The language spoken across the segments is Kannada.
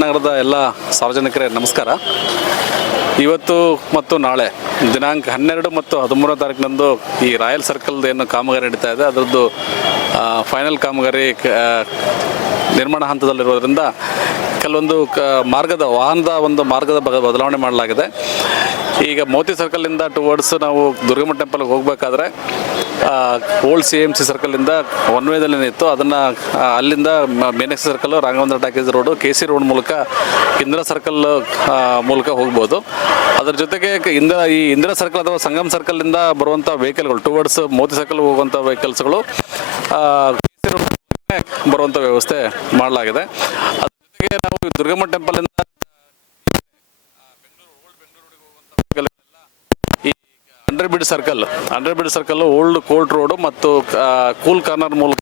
ನಗರದ ಎಲ್ಲ ಸಾರ್ವಜನಿಕರೇ ನಮಸ್ಕಾರ. ಇವತ್ತು ಮತ್ತು ನಾಳೆ ದಿನಾಂಕ 12 ಮತ್ತು 13 ತಾರೀಕಿನಂದು ಈ ರಾಯಲ್ ಸರ್ಕಲ್ದು ಏನು ಕಾಮಗಾರಿ ನಡೀತಾ ಇದೆ ಅದರದ್ದು ಫೈನಲ್ ಕಾಮಗಾರಿ ನಿರ್ಮಾಣ ಹಂತದಲ್ಲಿರೋದ್ರಿಂದ ಕೆಲವೊಂದು ವಾಹನದ ಒಂದು ಮಾರ್ಗದ ಬದಲಾವಣೆ ಮಾಡಲಾಗಿದೆ. ಈಗ ಮೋತಿ ಸರ್ಕಲಿಂದ ಟುವರ್ಡ್ಸ್ ನಾವು ದುರ್ಗಮ್ಮ ಟೆಂಪಲ್ಗೆ ಹೋಗಬೇಕಾದ್ರೆ ಓಲ್ಡ್ CMC ಸರ್ಕಲಿಂದ ಒನ್ ವೇದಲ್ಲಿ ಇತ್ತು. ಅದನ್ನು ಅಲ್ಲಿಂದ ಮೇನಕ್ಸಿ circle, Raghavendra talkies road, KC road ಮೂಲಕ ಇಂದಿರಾ ಸರ್ಕಲ್ ಮೂಲಕ ಹೋಗ್ಬೋದು. ಅದರ ಜೊತೆಗೆ ಈ ಇಂದಿರಾ ಸರ್ಕಲ್ ಅಥವಾ ಸಂಗಮ್ ಸರ್ಕಲಿಂದ ಬರುವಂಥ ವೆಹಿಕಲ್ಗಳು ಟುವರ್ಡ್ಸ್ ಮೋತಿ ಸರ್ಕಲ್ ಹೋಗುವಂಥ ವೆಹಿಕಲ್ಸ್ಗಳು KC ರೋಡ್ ಬರುವಂಥ ವ್ಯವಸ್ಥೆ ಮಾಡಲಾಗಿದೆ. ಅದ್ರ ಜೊತೆಗೆ ನಾವು ದುರ್ಗಮ್ಮ ಟೆಂಪಲಿಂದ under bridge circle old court road ಮತ್ತು ಕೂಲ್ ಕಾರ್ನರ್ ಮೂಲಕ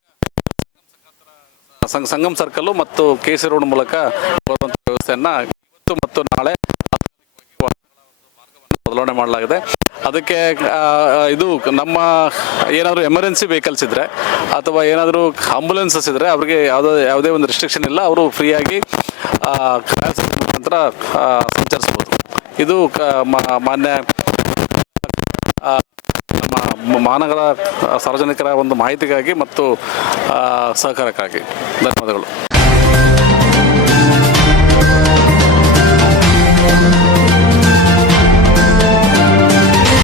ಸಂಗಮ್ ಸರ್ಕಲ್ ಮತ್ತು KC ರೋಡ್ ಮೂಲಕ ಬರುವಂಥ ವ್ಯವಸ್ಥೆಯನ್ನು ಇವತ್ತು ಮತ್ತು ನಾಳೆ ಬದಲಾವಣೆ ಮಾಡಲಾಗಿದೆ. ಅದಕ್ಕೆ ಇದು ನಮ್ಮ ಏನಾದರೂ ಎಮರ್ಜೆನ್ಸಿ ವೆಹಿಕಲ್ಸ್ ಇದ್ದರೆ ಅಥವಾ ಏನಾದರೂ ಆಂಬುಲೆನ್ಸಸ್ ಇದ್ದರೆ ಅವ್ರಿಗೆ ಯಾವುದೇ ಒಂದು ರಿಸ್ಟ್ರಿಕ್ಷನ್ ಇಲ್ಲ. ಅವರು ಫ್ರೀಯಾಗಿ ಮುಖಾಂತರ ಸಂಚರಿಸ್ಬೋದು. ಇದು ಮಾನ್ಯ ನಮ್ಮ ಮಹಾನಗರ ಸಾರ್ವಜನಿಕರ ಒಂದು ಮಾಹಿತಿಗಾಗಿ ಮತ್ತು ಸಹಕಾರಕ್ಕಾಗಿ ಧನ್ಯವಾದಗಳು.